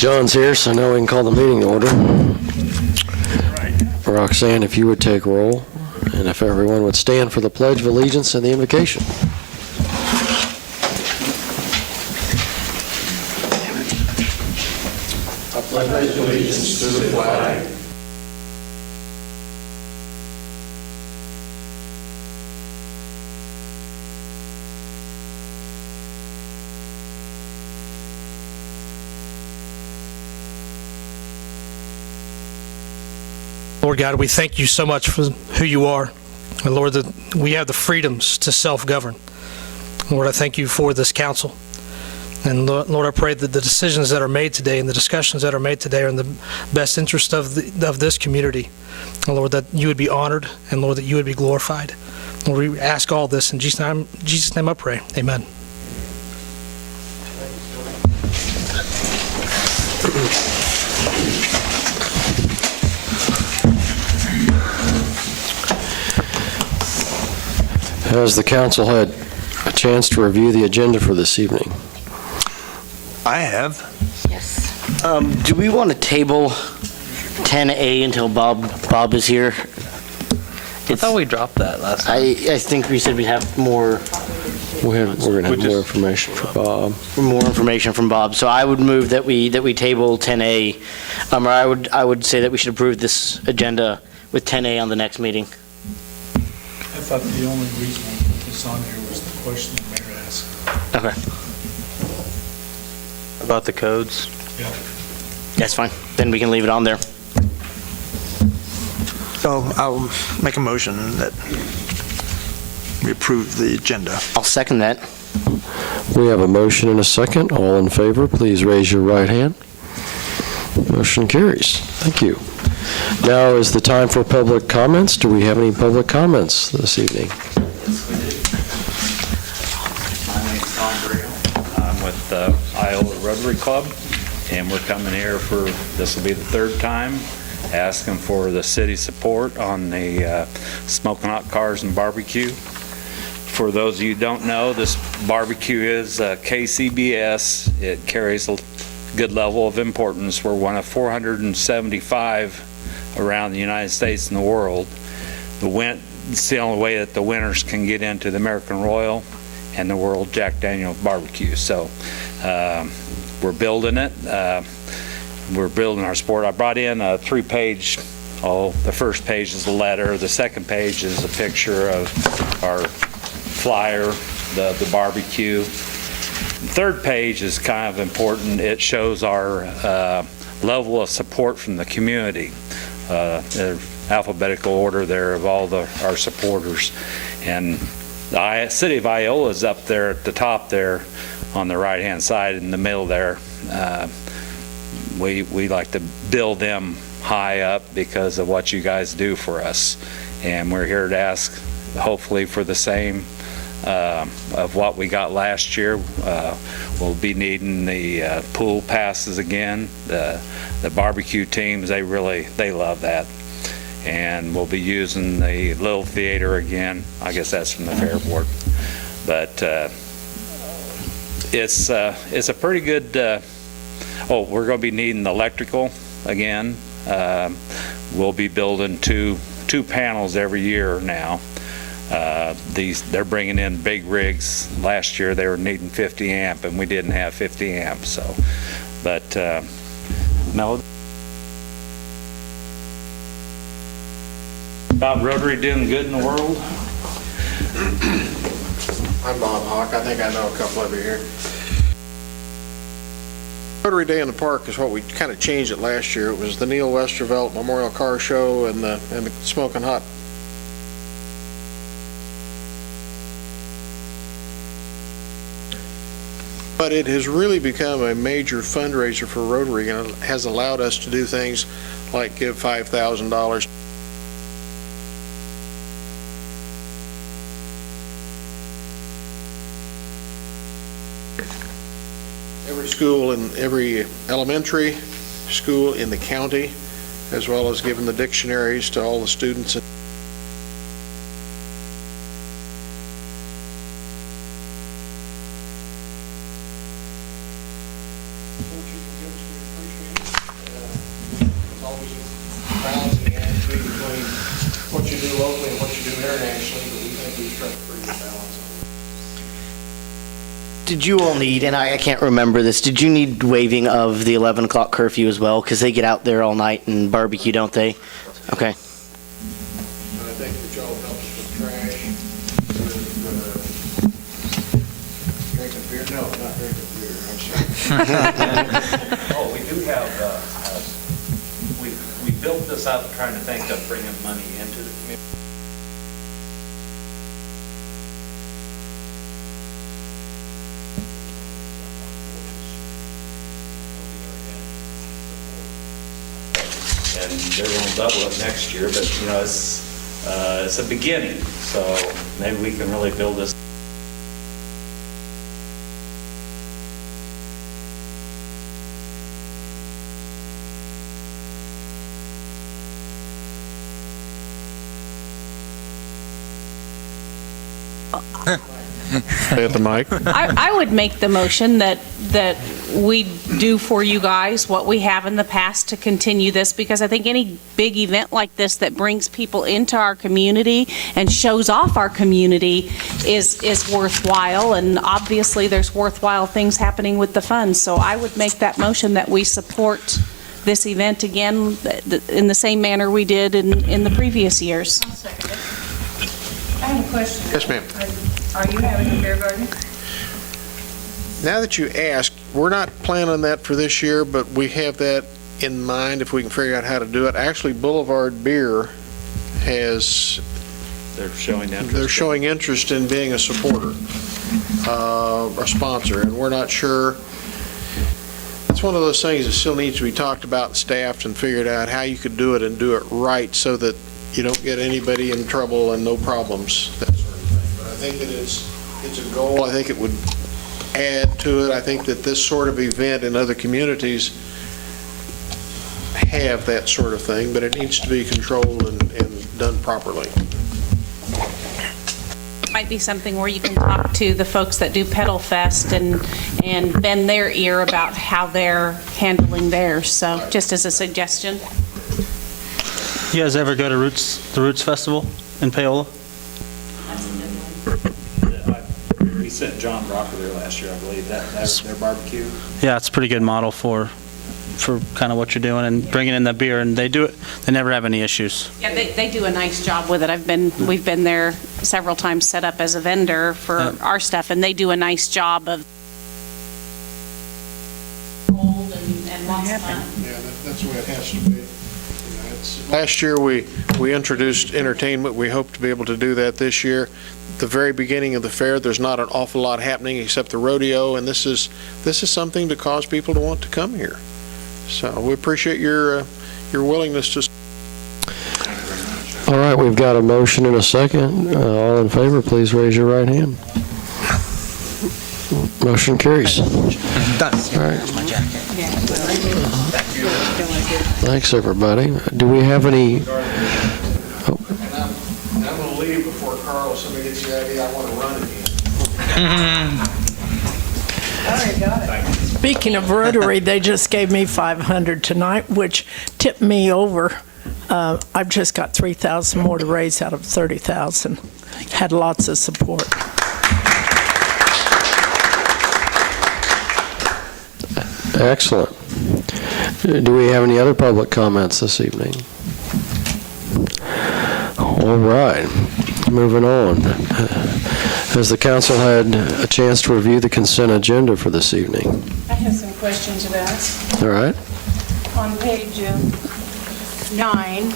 John's here, so now we can call the meeting to order. Roxanne, if you would take roll, and if everyone would stand for the Pledge of Allegiance and the invocation. I pledge allegiance to the flag Lord God, we thank you so much for who you are. And Lord, that we have the freedoms to self-govern. Lord, I thank you for this council. And Lord, I pray that the decisions that are made today and the discussions that are made today are in the best interest of this community. And Lord, that you would be honored, and Lord, that you would be glorified. Lord, we ask all this in Jesus' name I pray. Amen. Has the council had a chance to review the agenda for this evening? I have. Yes. Do we want to table 10A until Bob is here? I thought we dropped that last time. I think we said we'd have more We're going to have more information for Bob. information from Bob. So I would move that we table 10A, or I would say that we should approve this agenda with 10A on the next meeting. I thought the only reason we put this on here was the question the mayor asked. Okay, About the codes. Yeah. that's fine. Then we can leave it on there. So I'll make a motion that we approve the agenda. I'll second that. We have a motion and a second. All in favor, please raise your right hand. Motion carries. Thank you. Now is the time for public comments. Do we have any public comments this evening? My name's Tom Graham. I'm with the Iola Rotary Club, and we're coming here for, this will be the third time, asking for the city support on the smoking hot cars and barbecue. For those of you who don't know, this barbecue is KCBS. It carries a good level of importance. We're one of 475 around the United States and the world. It's the only way that the winners can get into the American Royal and the World Jack Daniel's Barbecue. So we're building it. We're building our sport. I brought in a 3-page, the first page is a letter. The second page is a picture of our flyer, the barbecue. The third page is kind of important. It shows our level of support from the community. The alphabetical order there of all our supporters. And the city of Iola is up there at the top there on the right-hand side in the middle there. We like to build them high up because of what you guys do for us. And we're here to ask, hopefully, for the same of what we got last year. We'll be needing the pool passes again. The barbecue teams, they love that. And we'll be using the little theater again. I guess that's from the Fair Board. But it's a pretty good, we're going to be needing electrical again. We'll be building two panels every year now. They're bringing in big rigs. Last year they were needing 50 amp and we didn't have 50 amp. So, but no. About Rotary doing good in the world? I'm Bob Hawk. I think I know a couple of you here. Rotary Day in the Park is what we kind of changed it last year. It was the Neil Westervelt Memorial Car Show and the Smoking Hot. But it has really become a major fundraiser for Rotary, and it has allowed us to do things like give $5,000. Every school and every elementary school in the county, as well as giving the dictionaries to all the students. locally and what you do internationally, but we think we've struck a pretty good balance. Did you all need, and I can't remember this, did you need waiving of the 11 o'clock curfew as well? Because they get out there all night and barbecue, don't they? Okay. And I think that y'all help us with trash, with drinking beer. No, not drinking beer, I'm sorry. Oh, we do have, we built this up trying to think of bringing money into the community. And they're going to double it next year, but, you know, it's a beginning, so maybe we can really build this. At the mic. I would make the motion that we do for you guys what we have in the past to continue this, because I think any big event like this that brings people into our community and shows off our community is worthwhile, and obviously there's worthwhile things happening with the funds. So I would make that motion that we support this event again in the same manner we did in the previous years. I'll second it. I have a question. Yes, ma'am. Are you having a beer garden? Now that you ask, we're not planning on that for this year, but we have that in mind if we can figure out how to do it. Actually, Boulevard Beer has, They're showing interest. they're showing interest in being a supporter, a sponsor, and we're not sure. It's one of those things that still needs to be talked about and staffed and figured out how you could do it and do it right so that you don't get anybody in trouble and no problems, that sort of thing. But I think that it's a goal. I think it would add to it. I think that this sort of event in other communities have that sort of thing, but it needs to be controlled and done properly. Might be something where you can talk to the folks that do Pedal Fest and bend their ear about how they're handling theirs. So just as a suggestion. You guys ever go to the Roots Festival in Paola? We sent John Rocker there last year, I believe, that's their barbecue. Yeah, it's a pretty good model for kind of what you're doing and bringing in the beer, and they do it. They never have any issues. Yeah, they do a nice job with it. We've been there several times set up as a vendor for our stuff, and they do a nice job of cold and lots of fun. Yeah, that's the way it has to be. Last year, we introduced entertainment. We hope to be able to do that this year. The very beginning of the fair, there's not an awful lot happening except the rodeo, and this is something to cause people to want to come here. So we appreciate your willingness to. All right, we've got a motion and a second. All in favor, please raise your right hand. Motion carries. Done. All right. Thanks, everybody. Do we have any? And I'm going to leave before Carl, somebody gets the idea I want to run again. Speaking of Rotary, they just gave me $500 tonight, which tipped me over. I've just got $3,000 more to raise out of $30,000. Had lots of support. Excellent. Do we have any other public comments this evening? All right, moving on. Has the council had a chance to review the consent agenda for this evening? I have some questions about it. All right. On page 9,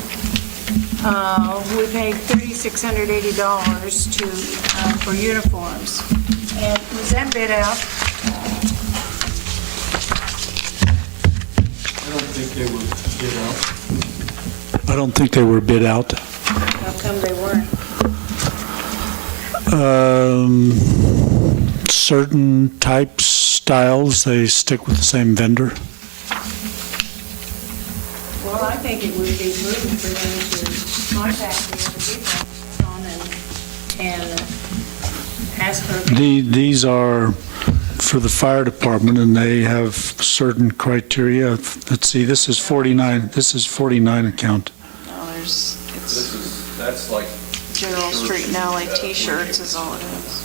we paid $3,680 for uniforms. And was that bid out? I don't think they were bid out. How come they weren't? Certain types, styles, they stick with the same vendor. Well, I think it would be prudent for them to contact the other people and ask for. These are for the fire department, and they have certain criteria. Let's see, this is 49. This is 49 account. Dollars. That's like street and alley t-shirts is all it is.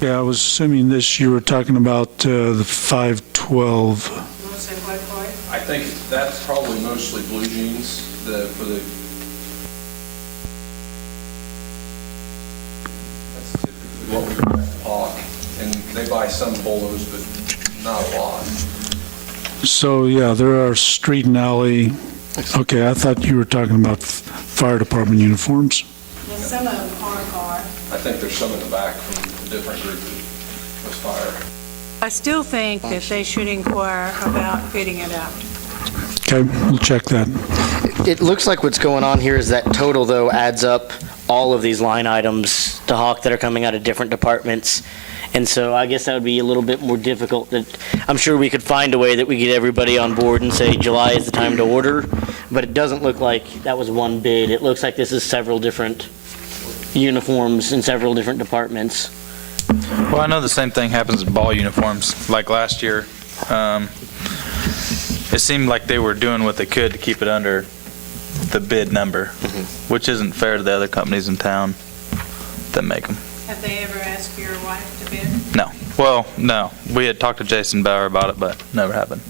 Yeah, I was assuming this, you were talking about the 512. You want to say what, Cory? I think that's probably mostly blue jeans, for the, that's typically what we buy from Hawk, and they buy some polos, but not a lot. So, yeah, there are street and alley. Okay, I thought you were talking about fire department uniforms. Well, some of them are. I think there's some in the back from a different group that was fire. I still think that they should inquire about fitting it out. Okay, we'll check that. It looks like what's going on here is that total, though, adds up all of these line items to Hawk that are coming out of different departments. And so I guess that would be a little bit more difficult. That I'm sure we could find a way that we get everybody on board and say July is the time to order, but it doesn't look like that was one bid. It looks like this is several different uniforms in several different departments. Well, I know the same thing happens with ball uniforms. Like last year, it seemed like they were doing what they could to keep it under the bid number, which isn't fair to the other companies in town that make them. Have they ever asked your wife to bid? No. Well, no. We had talked to Jason Bauer about it, but never happened.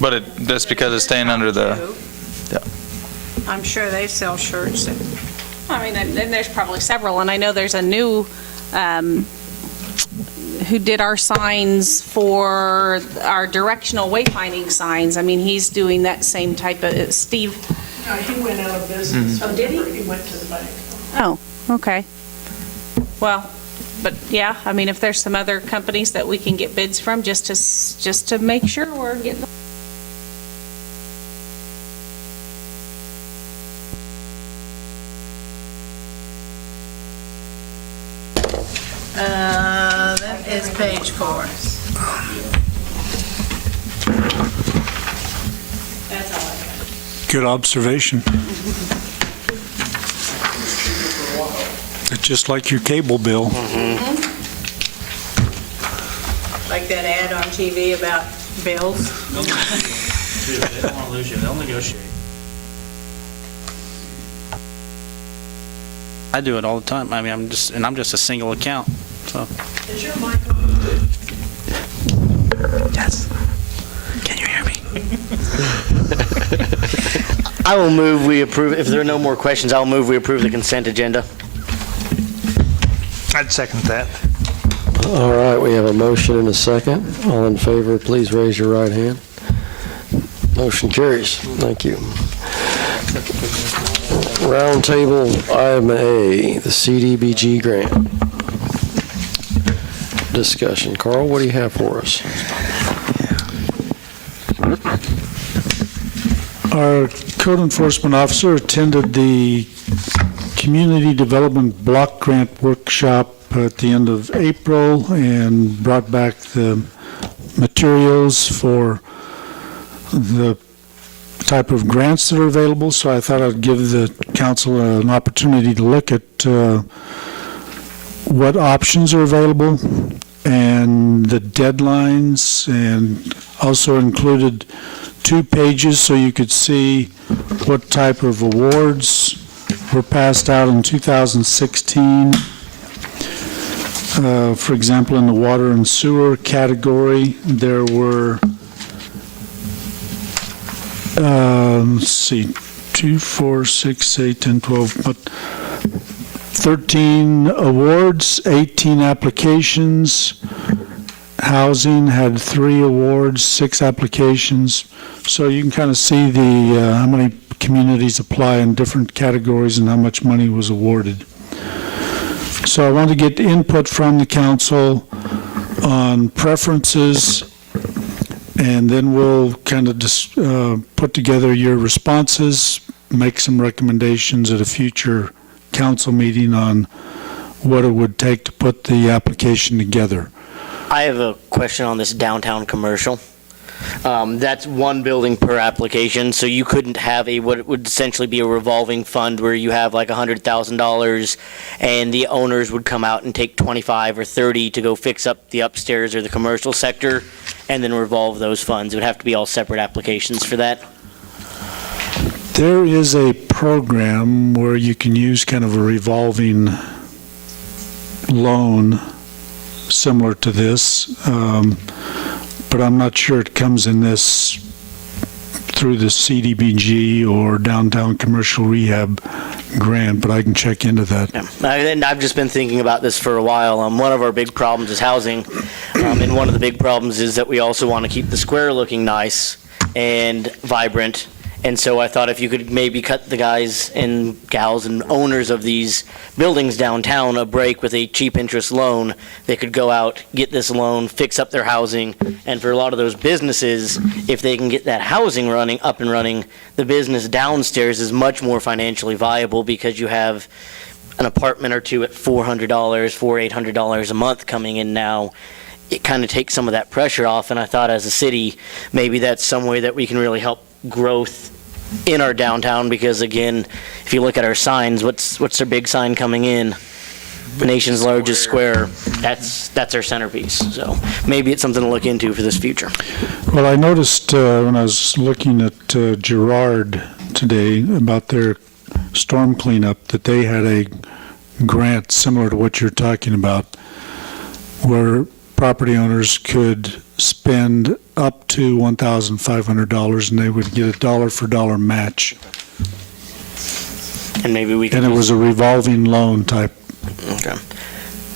But that's because it's staying under the... Yeah. I'm sure they sell shirts. I mean, and there's probably several, and I know there's a new, who did our signs for our directional wayfinding signs. I mean, he's doing that same type of, Steve. No, he went out of business. Oh, did he? He went to the bank. Oh, okay. Well, but yeah, I mean, if there's some other companies that we can get bids from, just to make sure we're getting. That is page 4. That's all I got. Good observation. It's just like your cable bill. Like that ad on TV about bills. They don't want to lose you. They'll negotiate. I do it all the time. I mean, I'm just a single account, so. Is your mic on? Yes. Can you hear me? I will move we approve, if there are no more questions, I'll move we approve the consent agenda. I'd second that. All right, we have a motion and a second. All in favor, please raise your right hand. Motion carries. Thank you. Roundtable item A, the CDBG grant. Discussion. Carl, what do you have for us? Our code enforcement officer attended the Community Development Block Grant Workshop at the end of April and brought back the materials for the type of grants that are available. So I thought I'd give the council an opportunity to look at what options are available and the deadlines, and also included 2 pages so you could see what type of awards were passed out in 2016. For example, in the water and sewer category, there were, let's see, 2, 4, 6, 8, 10, 12, but 13 awards, 18 applications. Housing had 3 awards, 6 applications. So you can kind of see the how many communities apply in different categories and how much money was awarded. So I want to get input from the council on preferences, and then we'll kind of just put together your responses, make some recommendations at a future council meeting on what it would take to put the application together. I have a question on this downtown commercial. That's 1 building per application, so you couldn't have what would essentially be a revolving fund where you have like $100,000 and the owners would come out and take 25 or 30 to go fix up the upstairs or the commercial sector and then revolve those funds. It would have to be all separate applications for that. There is a program where you can use kind of a revolving loan similar to this, but I'm not sure it comes in this through the CDBG or Downtown Commercial Rehab grant, but I can check into that. Yeah. And I've just been thinking about this for a while. One of our big problems is housing, and one of the big problems is that we also want to keep the square looking nice and vibrant. And so I thought if you could maybe cut the guys and gals and owners of these buildings downtown a break with a cheap interest loan, they could go out, get this loan, fix up their housing. And for a lot of those businesses, if they can get that housing up and running, the business downstairs is much more financially viable because you have an apartment or two at $400, $800 a month coming in now. It kind of takes some of that pressure off. And I thought as a city, maybe that's some way that we can really help growth in our downtown, because again, if you look at our signs, what's their big sign coming in? The nation's largest square. That's our centerpiece. So maybe it's something to look into for this future. Well, I noticed when I was looking at Girard today about their storm cleanup that they had a grant similar to what you're talking about, where property owners could spend up to $1,500 and they would get a dollar-for-dollar match. And maybe we can. And it was a revolving loan type Okay.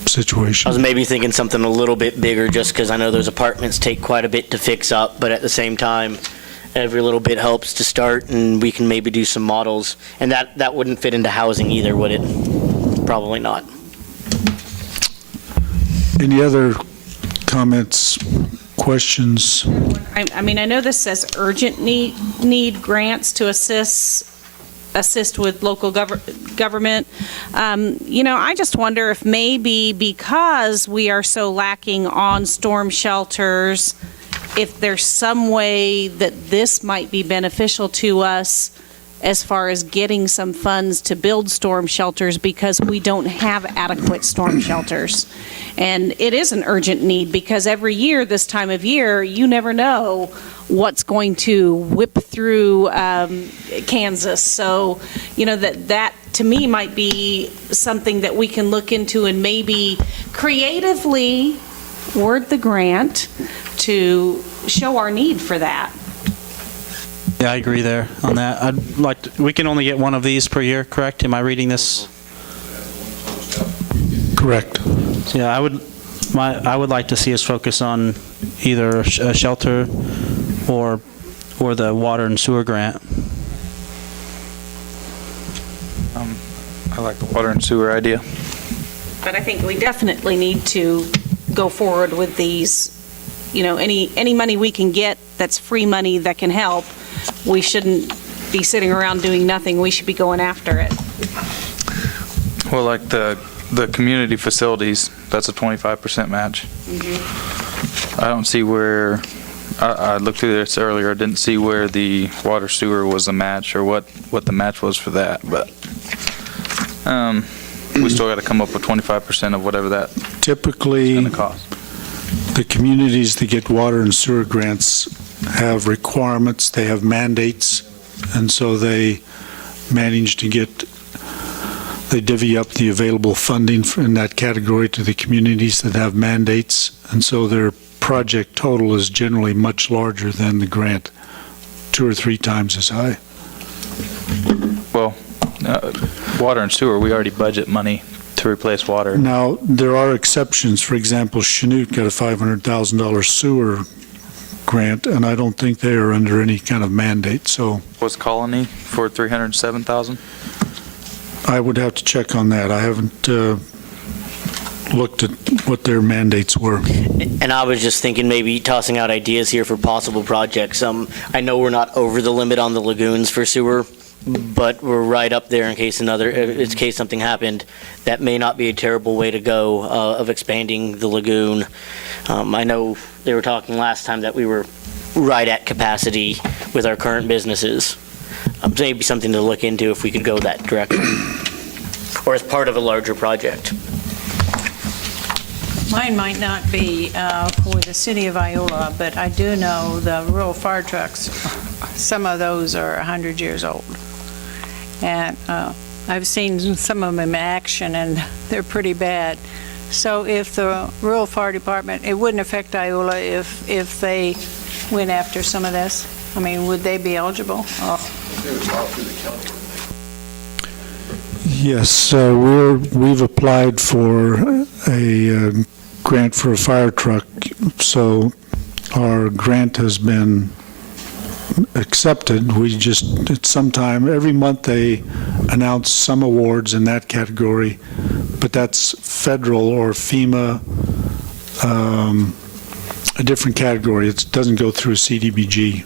situation. I was maybe thinking something a little bit bigger, just because I know those apartments take quite a bit to fix up, but at the same time, every little bit helps to start, and we can maybe do some models. And that wouldn't fit into housing either, would it? Probably not. Any other comments, questions? I mean, I know this says urgent need grants to assist with local government. I just wonder if maybe because we are so lacking on storm shelters, if there's some way that this might be beneficial to us as far as getting some funds to build storm shelters, because we don't have adequate storm shelters. And it is an urgent need, because every year, this time of year, you never know what's going to whip through Kansas. So, that to me might be something that we can look into and maybe creatively word the grant to show our need for that. Yeah, I agree there on that. I'd like to, we can only get one of these per year, correct? Am I reading this? Correct. Yeah, I would like to see us focus on either a shelter or the water and sewer grant. I like the water and sewer idea. But I think we definitely need to go forward with these. Any money we can get that's free money that can help, we shouldn't be sitting around doing nothing. We should be going after it. Well, like the community facilities, that's a 25% match. I don't see where, I looked through this earlier, I didn't see where the water sewer was a match or what the match was for that, but we still got to come up with 25% of whatever that Typically, is going to cost. the communities that get water and sewer grants have requirements, they have mandates, and so they manage to they divvy up the available funding in that category to the communities that have mandates, and so their project total is generally much larger than the grant, 2 or 3 times as high. Well, water and sewer, we already budget money to replace water. Now, there are exceptions. For example, Chanute got a $500,000 sewer grant, and I don't think they are under any kind of mandate, so Was Colony for $307,000? I would have to check on that. I haven't looked at what their mandates were. And I was just thinking maybe tossing out ideas here for possible projects. I know we're not over the limit on the lagoons for sewer, but we're right up there in case something happened. That may not be a terrible way to go of expanding the lagoon. I know they were talking last time that we were right at capacity with our current businesses. Maybe something to look into if we could go that direction, or as part of a larger project. Mine might not be for the city of Iola, but I do know the rural fire trucks, some of those are 100 years old. And I've seen some of them in action, and they're pretty bad. So if the rural fire department, it wouldn't affect Iola if they went after some of this? I mean, would they be eligible? Yes, we've applied for a grant for a fire truck, so our grant has been accepted. We just, at some time, every month they announce some awards in that category, but that's federal or FEMA, a different category. It doesn't go through CDBG.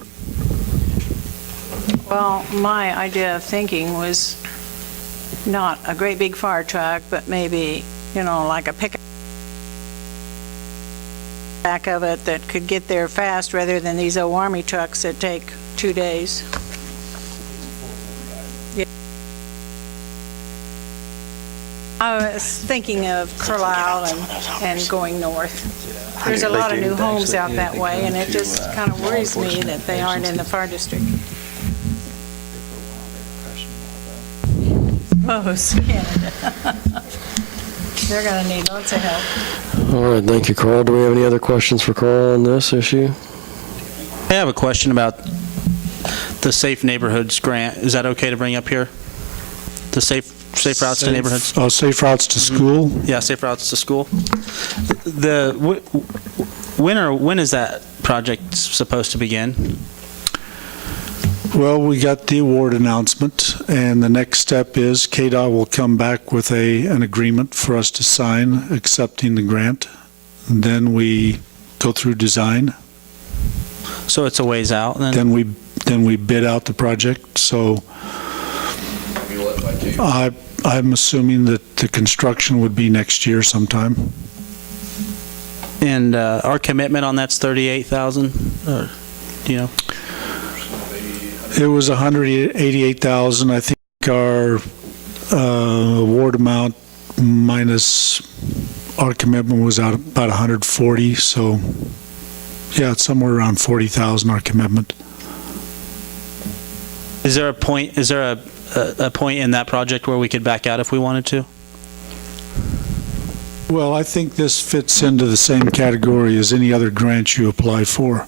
Well, my idea of thinking was not a great big fire truck, but maybe, like a pickup back of it that could get there fast rather than these old army trucks that take 2 days. Yeah. I was thinking of Carlisle and going north. There's a lot of new homes out that way, and it just kind of worries me that they aren't in the fire district. Canada. They're going to need lots of help. All right, thank you, Carl. Do we have any other questions for Carl on this issue? I have a question about the Safe Neighborhoods grant. Is that okay to bring up here? The safe routes to neighborhoods? Oh, safe routes to school? Yeah, safe routes to school. When is that project supposed to begin? Well, we got the award announcement, and the next step is KDOT will come back with an agreement for us to sign accepting the grant. And then we go through design. So it's a ways out then? Then we bid out the project. So I'm assuming that the construction would be next year sometime. And our commitment on that's $38,000, do you know? It was $188,000. I think our award amount minus our commitment was out about $140,000. So, yeah, it's somewhere around $40,000 our commitment. Is there a point? Is there a point in that project where we could back out if we wanted to? Well, I think this fits into the same category as any other grant you apply for.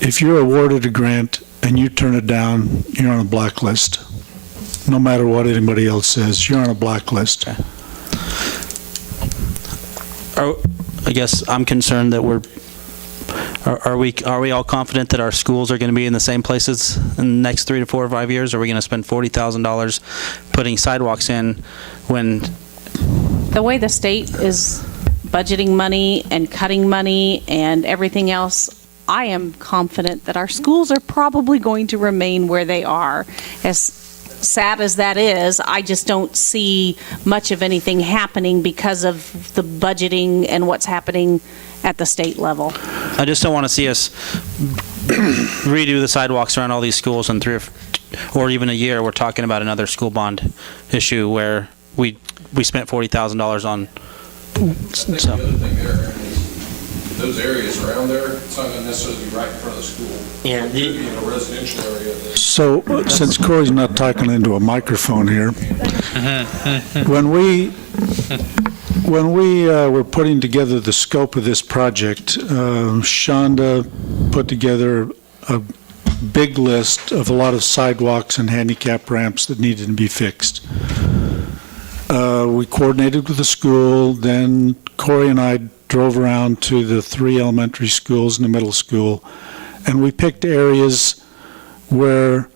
If you're awarded a grant and you turn it down, you're on a blacklist. No matter what anybody else says, you're on a blacklist. Okay. I guess I'm concerned that are we all confident that our schools are going to be in the same places in the next 3 to 4 or 5 years? Or are we going to spend $40,000 putting sidewalks in when? The way the state is budgeting money and cutting money and everything else, I am confident that our schools are probably going to remain where they are. As sad as that is, I just don't see much of anything happening because of the budgeting and what's happening at the state level. I just don't want to see us redo the sidewalks around all these schools in 3 or even a year. We're talking about another school bond issue where we spent $40,000 on. The other thing there, those areas around there, it's not going to necessarily be right in front of the school. Yeah. It could be in a residential area. So, since Corey's not talking into a microphone here, when we were putting together the scope of this project, Shonda put together a big list of a lot of sidewalks and handicap ramps that needed to be fixed. We coordinated with the school, then Corey and I drove around to the 3 elementary schools and the middle school, and we picked areas where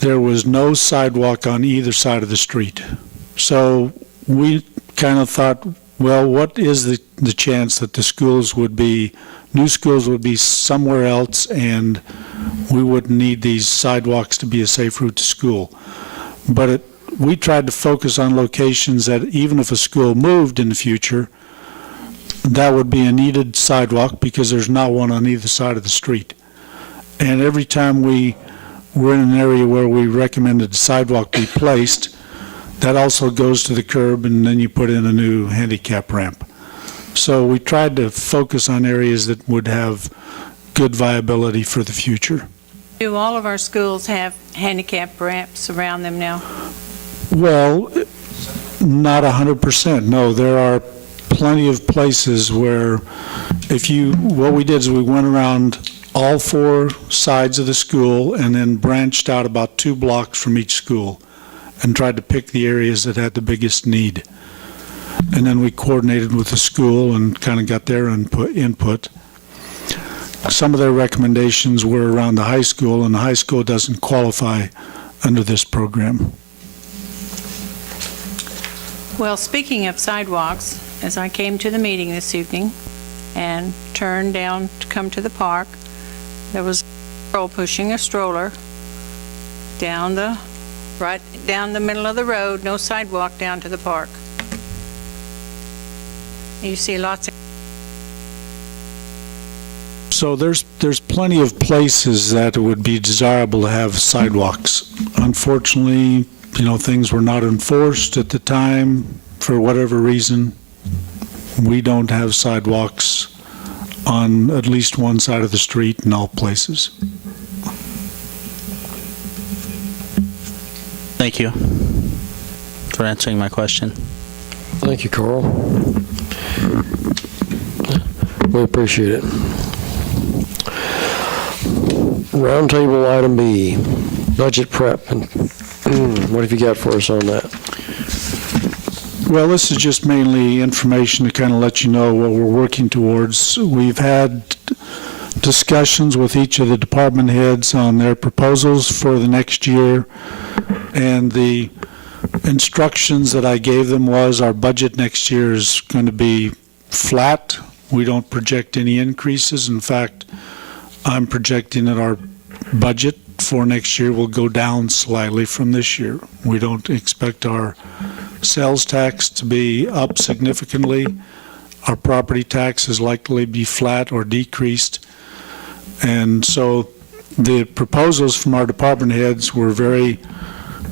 there was no sidewalk on either side of the street. So we kind of thought, well, what is the chance that the schools would be, new schools would be somewhere else and we wouldn't need these sidewalks to be a safe route to school. But we tried to focus on locations that even if a school moved in the future, that would be a needed sidewalk because there's not one on either side of the street. And every time we were in an area where we recommended the sidewalk be placed, that also goes to the curb and then you put in a new handicap ramp. So we tried to focus on areas that would have good viability for the future. Do all of our schools have handicap ramps around them now? Well, not 100%. No, there are plenty of places where what we did is we went around all 4 sides of the school and then branched out about 2 blocks from each school and tried to pick the areas that had the biggest need. And then we coordinated with the school and kind of got their input. Some of their recommendations were around the high school, and the high school doesn't qualify under this program. Well, speaking of sidewalks, as I came to the meeting this evening and turned down to come to the park, there was a girl pushing a stroller right down the middle of the road, no sidewalk down to the park. You see lots of... So there's plenty of places that it would be desirable to have sidewalks. Unfortunately, things were not enforced at the time for whatever reason. We don't have sidewalks on at least one side of the street in all places. Thank you for answering my question. Thank you, Carl. We appreciate it. Roundtable item B, budget prep. And what have you got for us on that? Well, this is just mainly information to kind of let you know what we're working towards. We've had discussions with each of the department heads on their proposals for the next year, and the instructions that I gave them was our budget next year is going to be flat. We don't project any increases. In fact, I'm projecting that our budget for next year will go down slightly from this year. We don't expect our sales tax to be up significantly. Our property tax is likely to be flat or decreased. And so the proposals from our department heads were very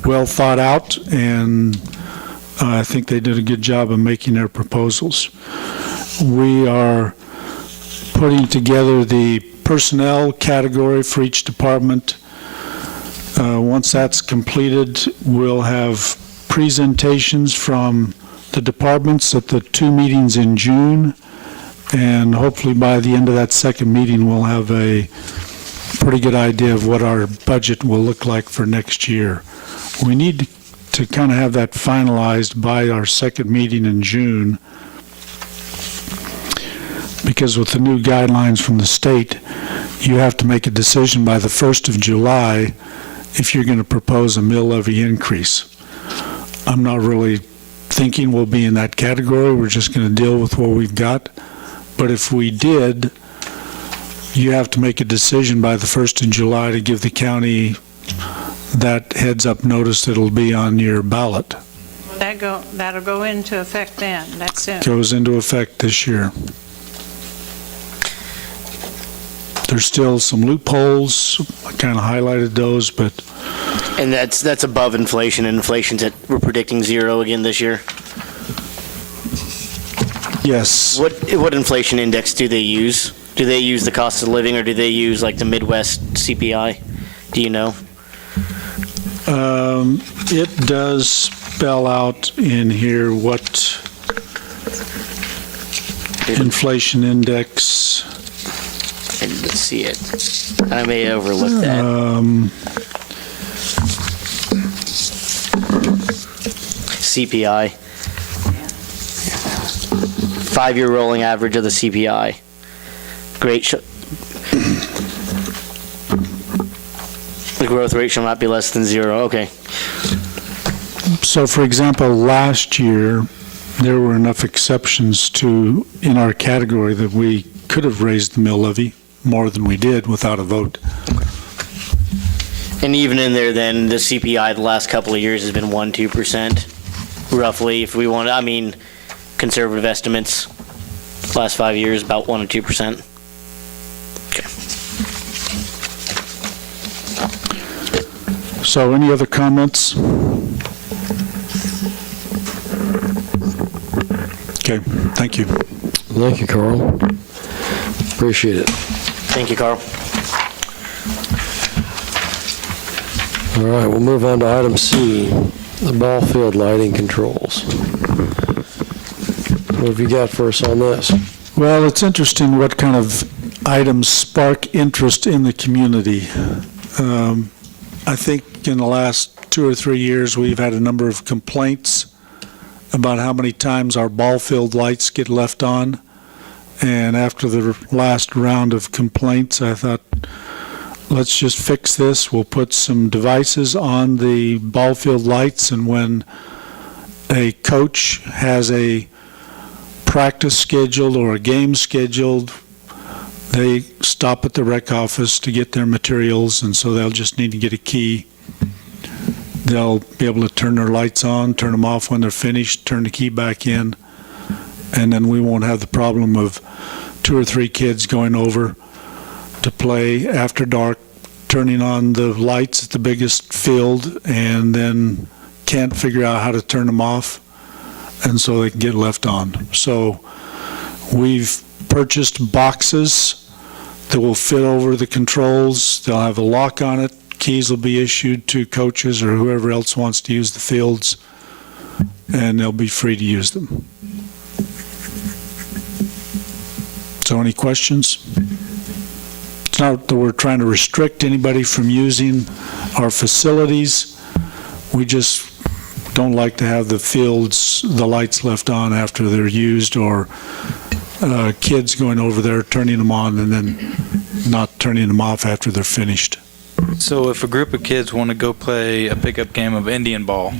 well thought out, and I think they did a good job of making their proposals. We are putting together the personnel category for each department. Once that's completed, we'll have presentations from the departments at the 2 meetings in June, and hopefully by the end of that second meeting, we'll have a pretty good idea of what our budget will look like for next year. We need to kind of have that finalized by our second meeting in June, because with the new guidelines from the state, you have to make a decision by the 1st of July if you're going to propose a mill levy increase. I'm not really thinking we'll be in that category. We're just going to deal with what we've got. But if we did, you have to make a decision by the 1st of July to give the county that heads-up notice that it'll be on your ballot. That'll go into effect then. That's soon. Goes into effect this year. There's still some loopholes. I kind of highlighted those, but... And that's above inflation, and inflation's we're predicting 0 again this year? Yes. What inflation index do they use? Do they use the cost of living, or do they use like the Midwest CPI? Do you know? It does spell out in here what inflation index. I didn't see it. I may have overlooked that. CPI. 5-year rolling average of the CPI. The growth rate shall not be less than 0. Okay. So, for example, last year, there were enough exceptions in our category that we could have raised the mill levy more than we did without a vote. And even in there, then, the CPI the last couple of years has been 1-2%, roughly. If we want, conservative estimates, last 5 years, about 1 or 2%. Okay. So, any other comments? Okay, thank you. Thank you, Carl. Appreciate it. Thank you, Carl. All right, we'll move on to item C, the ball field lighting controls. What have you got for us on this? Well, it's interesting what kind of items spark interest in the community. I think in the last 2 or 3 years, we've had a number of complaints about how many times our ball field lights get left on. And after the last round of complaints, I thought, let's just fix this. We'll put some devices on the ball field lights, and when a coach has a practice scheduled or a game scheduled, they stop at the rec office to get their materials, and so they'll just need to get a key. They'll be able to turn their lights on, turn them off when they're finished, turn the key back in, and then we won't have the problem of 2 or 3 kids going over to play after dark, turning on the lights at the biggest field, and then can't figure out how to turn them off, and so they can get left on. So we've purchased boxes that will fit over the controls. They'll have a lock on it. Keys will be issued to coaches or whoever else wants to use the fields, and they'll be free to use them. So any questions? It's not that we're trying to restrict anybody from using our facilities. We just don't like to have the fields, the lights left on after they're used, or kids going over there, turning them on, and then not turning them off after they're finished. So if a group of kids want to go play a pickup game of Indian ball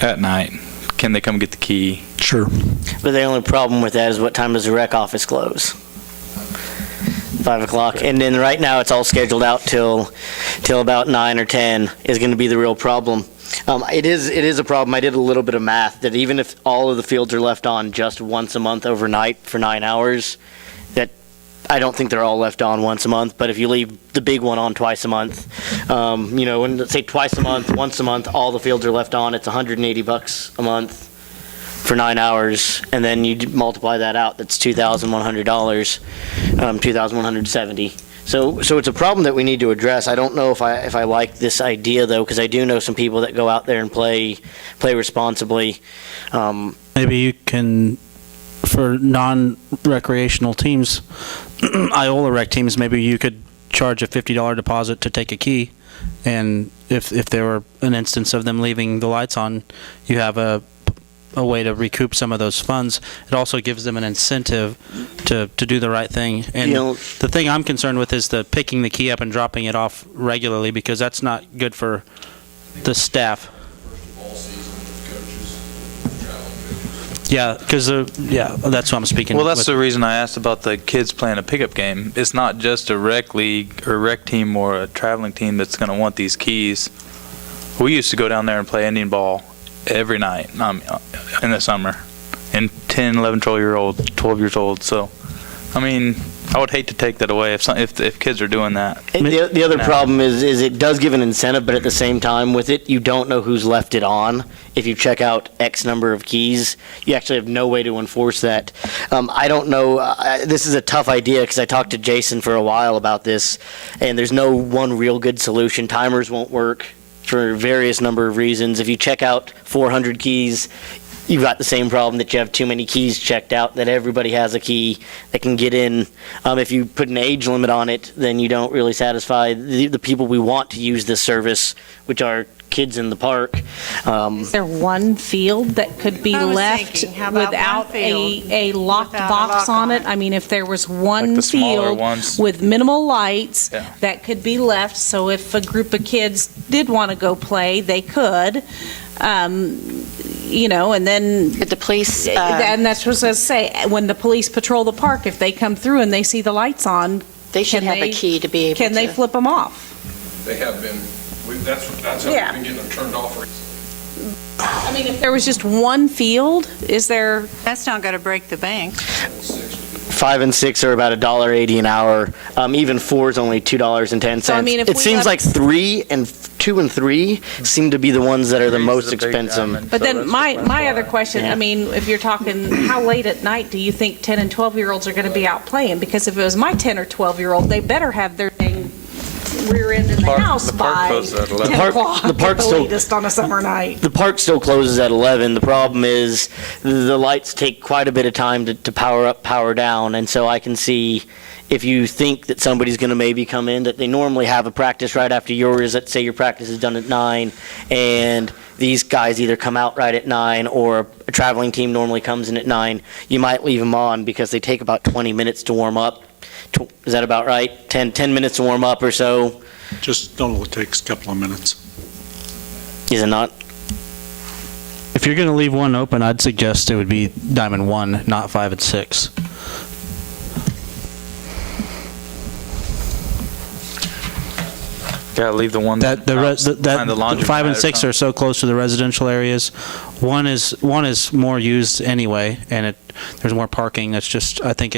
at night, can they come get the key? Sure. But the only problem with that is what time does the rec office close? 5 o'clock. And then right now it's all scheduled out till about 9 or 10 is going to be the real problem. It is a problem. I did a little bit of math that even if all of the fields are left on just once a month overnight for 9 hours, that I don't think they're all left on once a month. But if you leave the big one on twice a month, when let's say twice a month, once a month, all the fields are left on, it's $180 a month for 9 hours, and then you multiply that out, that's $2,100, $2,170. So it's a problem that we need to address. I don't know if I like this idea though, because I do know some people that go out there and play responsibly. Maybe you can, for non-recreational teams, Iola rec teams, maybe you could charge a $50 deposit to take a key, and if there were an instance of them leaving the lights on, you have a way to recoup some of those funds. It also gives them an incentive to do the right thing. And the thing I'm concerned with is the picking the key up and dropping it off regularly, because that's not good for the staff. Yeah, because that's what I'm speaking. Well, that's the reason I asked about the kids playing a pickup game. It's not just a rec league or rec team or a traveling team that's going to want these keys. We used to go down there and play Indian ball every night in the summer, and 10, 11, 12 years old. So, I mean, I would hate to take that away if kids are doing that. The other problem is it does give an incentive, but at the same time with it, you don't know who's left it on. If you check out X number of keys, you actually have no way to enforce that. I don't know. This is a tough idea because I talked to Jason for a while about this, and there's no one real good solution. Timers won't work for various number of reasons. If you check out 400 keys, you've got the same problem that you have too many keys checked out, that everybody has a key that can get in. If you put an age limit on it, then you don't really satisfy the people we want to use this service, which are kids in the park. Is there one field that could be left without a locked box on it? I mean, if there was one the smaller field ones. with minimal lights Yeah. that could be left, so if a group of kids did want to go play, they could. And then Could the police, and that's what I was going to say. When the police patrol the park, if they come through and they see the lights on, they should can have a they- key to be able to. can they flip them off? They have been, that's how Yeah. we've been getting them turned off recently. I mean, if there was just one field, is there? That's not going to break the bank. 5 and 6 are about $1.80 an hour. Even 4 is only $2.10. So, I mean, if it we seems left- like 2 and 3 seem to be the ones that are the most expensive. But then my other question, I mean, if you're talking, how late at night do you think 10 and 12-year-olds are going to be out playing? Because if it was my 10 or 12-year-old, they better have their dang rear end in the house the park by closes at 11. 10 park- o'clock the park at the still- latest on a summer night. The park still closes at 11. The problem is the lights take quite a bit of time to power up, power down, and so I can see if you think that somebody's going to maybe come in, that they normally have a practice right after yours, let's say your practice is done at 9, and these guys either come out right at 9 or a traveling team normally comes in at 9, you might leave them on because they take about 20 minutes to warm up. Is that about right? 10 minutes to warm up or so? Just only takes a couple of minutes. Is it not? If you're going to leave one open, I'd suggest it would be Diamond 1, not 5 and 6. Gotta leave the one That the behind the laundromat 5 and or 6 are so close to the residential areas. One is more used anyway, and there's more parking. That's just, I think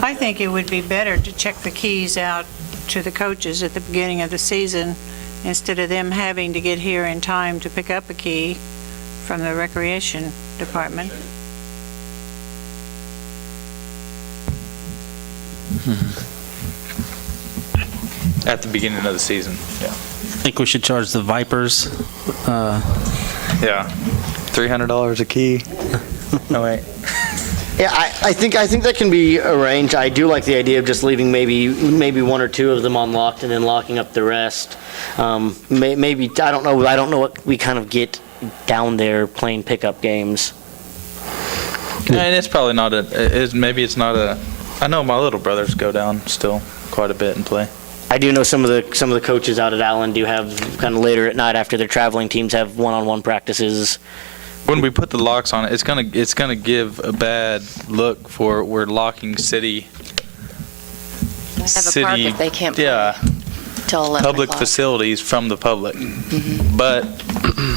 I think it would be better to check the keys out to the coaches at the beginning of the season instead of them having to get here in time to pick up a key from the recreation department. at the beginning of the season. Yeah. I think we should charge the Vipers. Yeah. $300 a key. No, wait. Yeah, I think that can be arranged. I do like the idea of just leaving maybe one or two of them unlocked and then locking up the rest. Maybe I don't know what we kind of get down there playing pickup games. And it's probably not I know my little brothers go down still quite a bit and play. I do know some of the coaches out at Allen do have kind of later at night after their traveling teams have one-on-one practices. When we put the locks on it, it's gonna give a bad look for we're locking city. Have a park if they can't play till 11 public o'clock. facilities from the public. But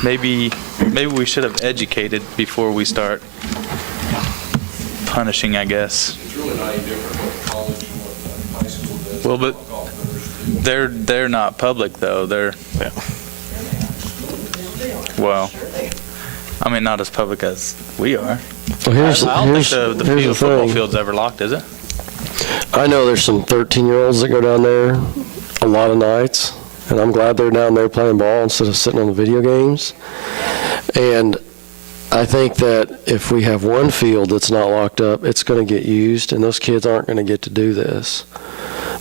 maybe we should have educated before we start punishing, I guess. It's really not any different what college and what high school does. Well, but they're not public though. They're well, I mean, not as public as we are. Well, I don't think the football field's ever locked, is it? I know there's some 13-year-olds that go down there a lot of nights, and I'm glad they're down there playing ball instead of sitting on the video games. And I think that if we have one field that's not locked up, it's going to get used, and those kids aren't going to get to do this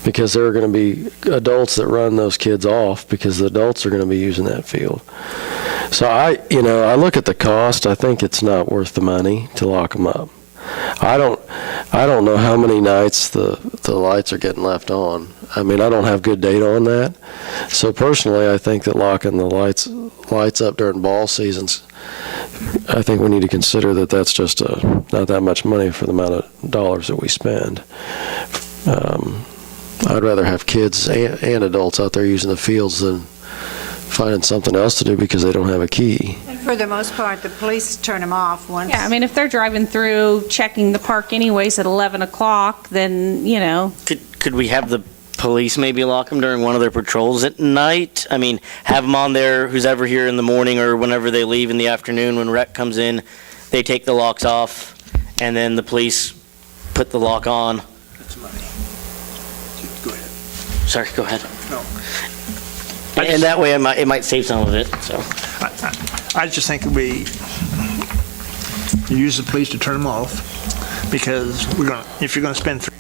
because there are going to be adults that run those kids off because the adults are going to be using that field. So I look at the cost. I think it's not worth the money to lock them up. I don't know how many nights the lights are getting left on. I mean, I don't have good data on that. So personally, I think that locking the lights up during ball seasons, I think we need to consider that that's just not that much money for the amount of dollars that we spend. I'd rather have kids and adults out there using the fields than finding something else to do because they don't have a key. And for the most part, the police turn them off once. Yeah, I mean, if they're driving through, checking the park anyways at 11 o'clock, then, Could we have the police maybe lock them during one of their patrols at night? I mean, have them on there, who's ever here in the morning or whenever they leave in the afternoon when rec comes in, they take the locks off, and then the police put the lock on. That's money. Go ahead. Sorry, go ahead. No. And that way it might save some of it, so. I just think we use the police to turn them off because if you're going to spend $395.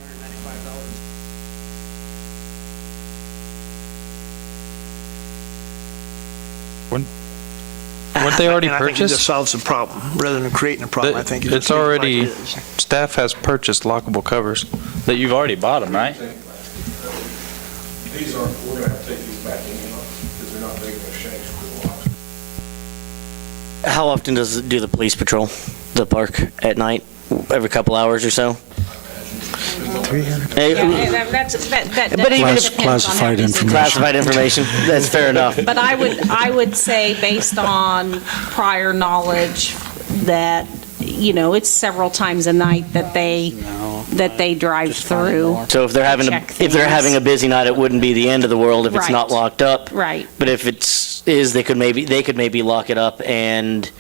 Weren't they already I think it just purchased? solves the problem rather than creating a problem. I think it It's just leaves it like already, it is. staff has purchased lockable covers that you've already bought them, right? These aren't, we're gonna have to take these back anyway, because they're not big enough shanks for the locks. How often do the police patrol the park at night? Every couple hours or so? 300. But even if classified information. Classified information, that's fair enough. But I would say, based on prior knowledge, that, it's several times a night that they drive through. So if they're having Check a busy night, it wouldn't be the end of the world if it's not Right. locked up. Right. But if they could maybe lock it up, and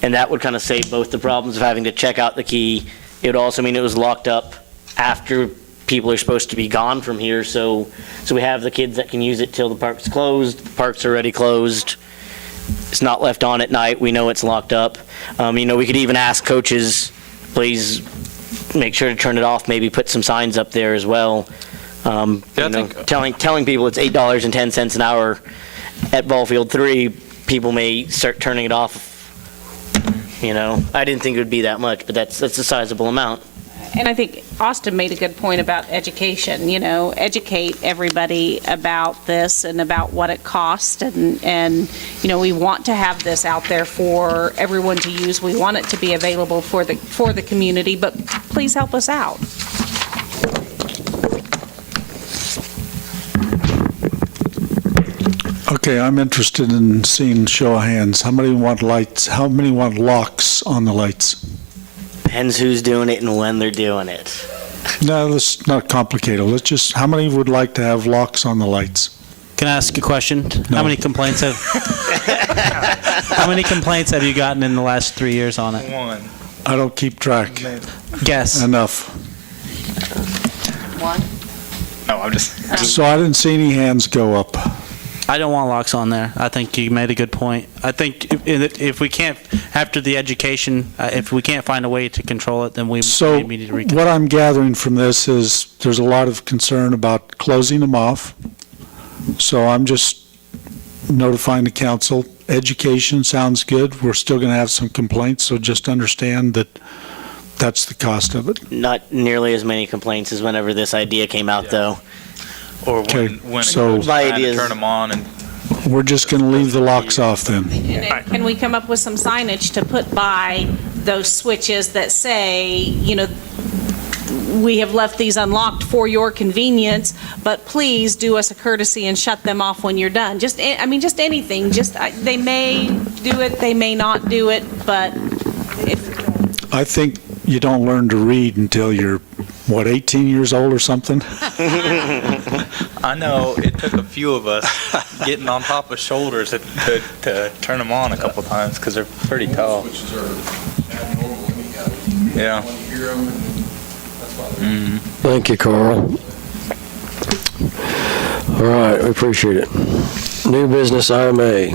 that would kind of save both the problems of having to check out the key. It would also mean it was locked up after people are supposed to be gone from here, so we have the kids that can use it till the park's closed. The park's already closed. It's not left on at night. We know it's locked up. We could even ask coaches, please make sure to turn it off, maybe put some signs up there as well. Telling people it's $8.10 an hour at ball field 3, people may start turning it off. I didn't think it would be that much, but that's a sizable amount. And I think Austin made a good point about education, educate everybody about this and about what it costs. And we want to have this out there for everyone to use. We want it to be available for the community, but please help us out. Okay, I'm interested in seeing show of hands. How many want lights? How many want locks on the lights? Depends who's doing it and when they're doing it. No, let's not complicate it. Let's just, how many would like to have locks on the lights? Can I ask a question? No. How many complaints have you gotten in the last 3 years on it? One. I don't keep track. Guess. Enough. One? No, I'm just. So I didn't see any hands go up. I don't want locks on there. I think you made a good point. I think if we can't, after the education, if we can't find a way to control it, then we need to reconsider. What I'm gathering from this is there's a lot of concern about closing them off. So I'm just notifying the council. Education sounds good. We're still going to have some complaints, so just understand that that's the cost of it. Not nearly as many complaints as whenever this idea came out, though. Or Okay, when so- it's trying to turn them on and. We're just going to leave the locks off then. And then can we come up with some signage to put by those switches that say, we have left these unlocked for your convenience, but please do us a courtesy and shut them off when you're done. Just anything. They may do it, they may not do it, but I think you don't learn to read until you're, 18 years old or something? I know it took a few of us getting on top of shoulders to turn them on a couple times because they're pretty tall. Switches are abnormal anyhow. Yeah. When you hear them, and that's why they're. Thank you, Carl. All right, we appreciate it. New business item A,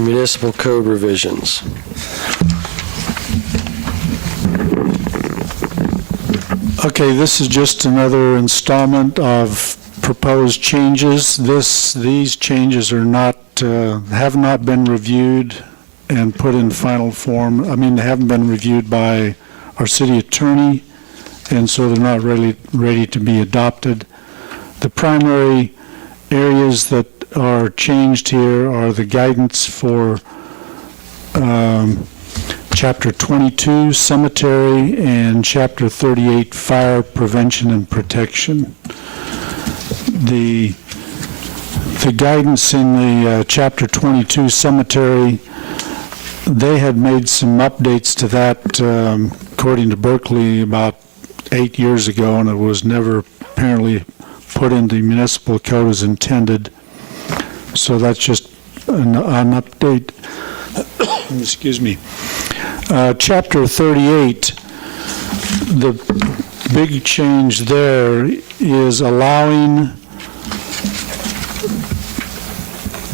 municipal code revisions. Okay, this is just another installment of proposed changes. These changes are not, have not been reviewed and put in final form. They haven't been reviewed by our city attorney, and so they're not really ready to be adopted. The primary areas that are changed here are the guidance for Chapter 22, Cemetery, and Chapter 38, Fire Prevention and Protection. The guidance in the Chapter 22, Cemetery, they had made some updates to that, according to Berkeley, about 8 years ago, and it was never apparently put into the municipal code as intended. So that's just an update. Excuse me. Chapter 38, the big change there is allowing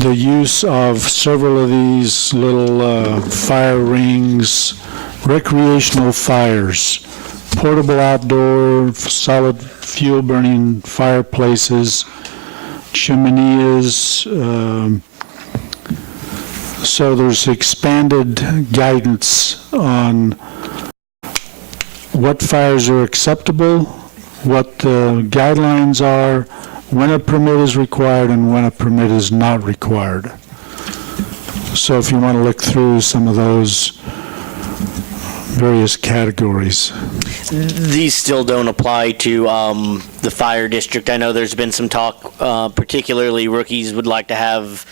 the use of several of these little fire rings, recreational fires, portable outdoor solid fuel burning fireplaces, chimeneas. So there's expanded guidance on what fires are acceptable, what the guidelines are, when a permit is required and when a permit is not required. So if you want to look through some of those various categories. These still don't apply to the fire district. I know there's been some talk, particularly rookies would like to have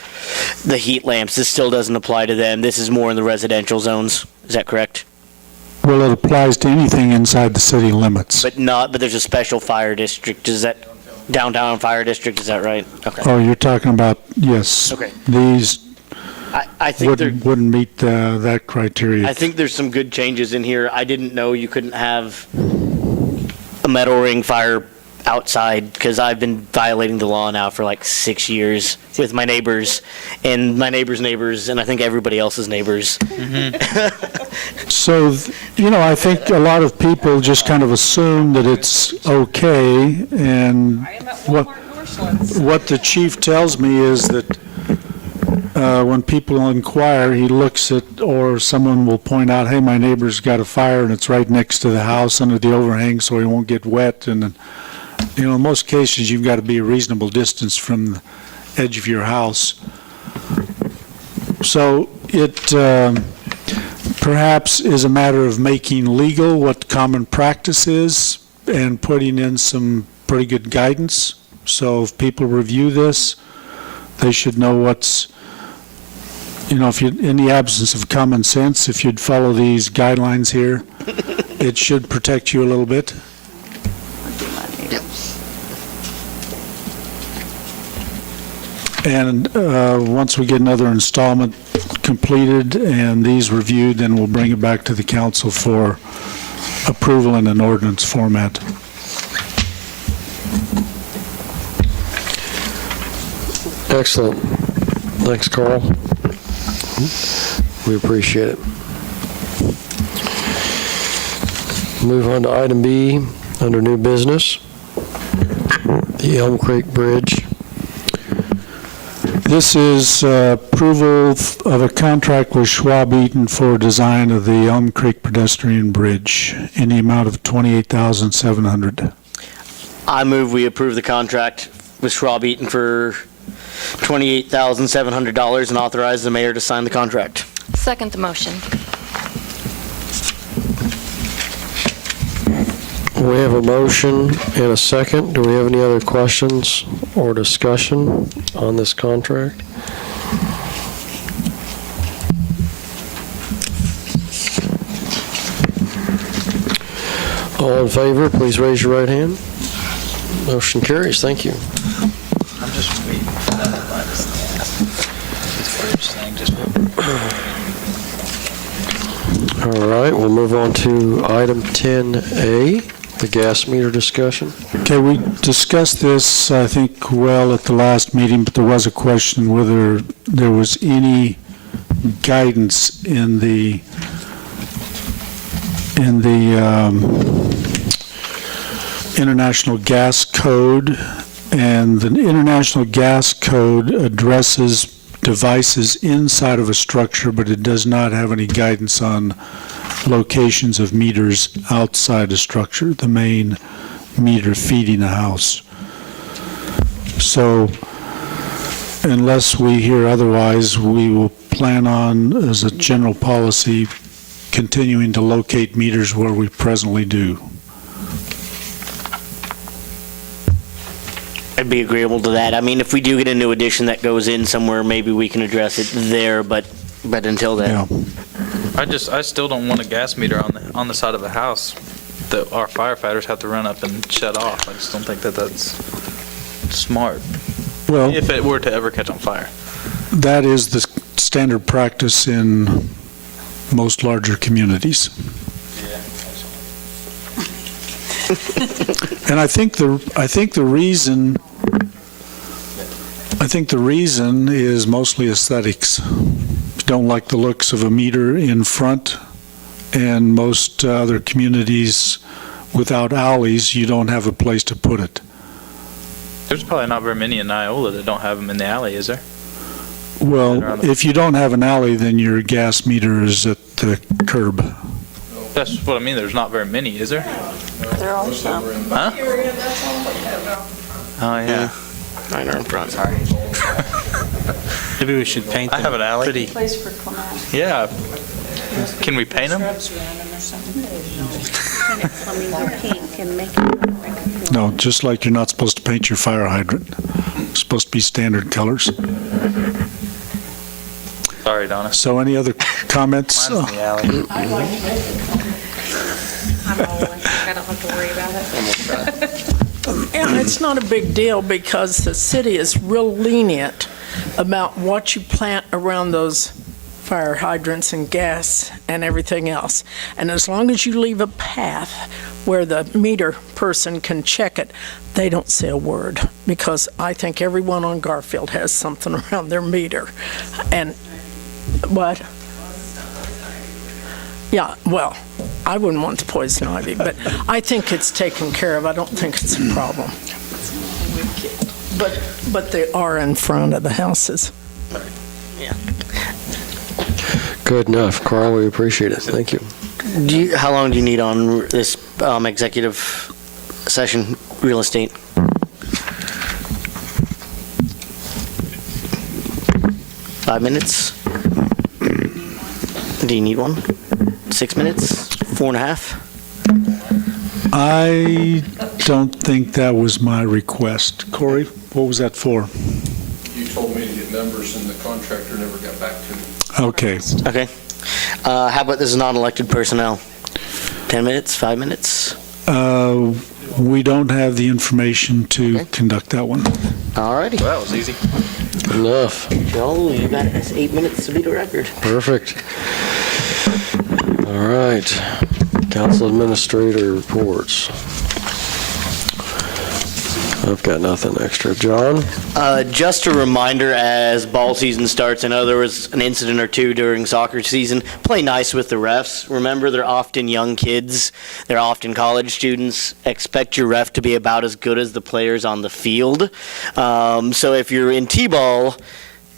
the heat lamps. This still doesn't apply to them. This is more in the residential zones. Is that correct? Well, it applies to anything inside the city limits. But there's a special fire district. Is that downtown fire district? Is that right? Okay. Oh, you're talking about, yes. Okay. These I think wouldn't meet that criteria. I think there's some good changes in here. I didn't know you couldn't have a metal ring fire outside, because I've been violating the law now for like 6 years with my neighbors and my neighbors' neighbors, and I think everybody else's neighbors. So, I think a lot of people just kind of assume that it's okay, and what the chief tells me is that when people inquire, he looks at, or someone will point out, hey, my neighbor's got a fire and it's right next to the house under the overhang so he won't get wet. And, in most cases, you've got to be a reasonable distance from the edge of your house. So it perhaps is a matter of making legal what common practice is and putting in some pretty good guidance. So if people review this, they should know what's, if you, in the absence of common sense, if you'd follow these guidelines here, it should protect you a little bit. And once we get another installment completed and these reviewed, then we'll bring it back to the council for approval in an ordinance format. Excellent. Thanks, Carl. We appreciate it. Move on to item B under new business, the Elm Creek Bridge. This is approval of a contract with Schwab Eaton for design of the Elm Creek pedestrian bridge in the amount of $28,700. I move we approve the contract with Schwab Eaton for $28,700 and authorize the mayor to sign the contract. Second the motion. We have a motion and a second. Do we have any other questions or discussion on this contract? All in favor, please raise your right hand. Motion carries. Thank you. I'm just waiting for that to let us first thing, just All right, we'll move on to item 10A, the gas meter discussion. Okay, we discussed this, I think, well at the last meeting, but there was a question whether there was any guidance in the International Gas Code, and the International Gas Code addresses devices inside of a structure, but it does not have any guidance on locations of meters outside a structure, the main meter feeding a house. So unless we hear otherwise, we will plan on, as a general policy, continuing to locate meters where we presently do. I'd be agreeable to that. I mean, if we do get a new addition that goes in somewhere, maybe we can address it there, but until then. Yeah. I still don't want a gas meter on the side of a house that our firefighters have to run up and shut off. I just don't think that that's smart. Well, If it were to ever catch on fire. that is the standard practice in most larger communities. And I think the reason is mostly aesthetics. You don't like the looks of a meter in front, and most other communities without alleys, you don't have a place to put it. There's probably not very many in Iola that don't have them in the alley, is there? Well, if you don't have an alley, then your gas meter is at the curb. That's what I mean. There's not very many, is there? There are some. Huh? Oh, yeah. Right in front. Sorry. Maybe we should paint them. I have an alley. Pretty. Place for Clement. Yeah. Can we paint them? Shrubs around them or something. No, just like you're not supposed to paint your fire hydrant. It's supposed to be standard colors. Sorry, Donna. So any other comments? Mine's in the alley. I'm old. I don't have to worry about it. And it's not a big deal because the city is real lenient about what you plant around those fire hydrants and gas and everything else. And as long as you leave a path where the meter person can check it, they don't say a word, because I think everyone on Garfield has something around their meter. And what? Yeah, well, I wouldn't want the poison ivy, but I think it's taken care of. I don't think it's a problem. But they are in front of the houses. Good enough. Carl, we appreciate it. Thank you. How long do you need on this executive session, real estate? Five minutes? Do you need one? 6 minutes? 4.5? I don't think that was my request. Corey, what was that for? You told me to get numbers, and the contractor never got back to me. Okay. Okay. How about this is non-elected personnel? 10 minutes, 5 minutes? We don't have the information to conduct that one. All righty. Well, that was easy. Enough. Joel, you got 8 minutes to beat a record. Perfect. All right. Council Administrator reports. I've got nothing extra. John? Just a reminder, as ball season starts, I know there was an incident or two during soccer season. Play nice with the refs. Remember, they're often young kids. They're often college students. Expect your ref to be about as good as the players on the field. So if you're in T-ball,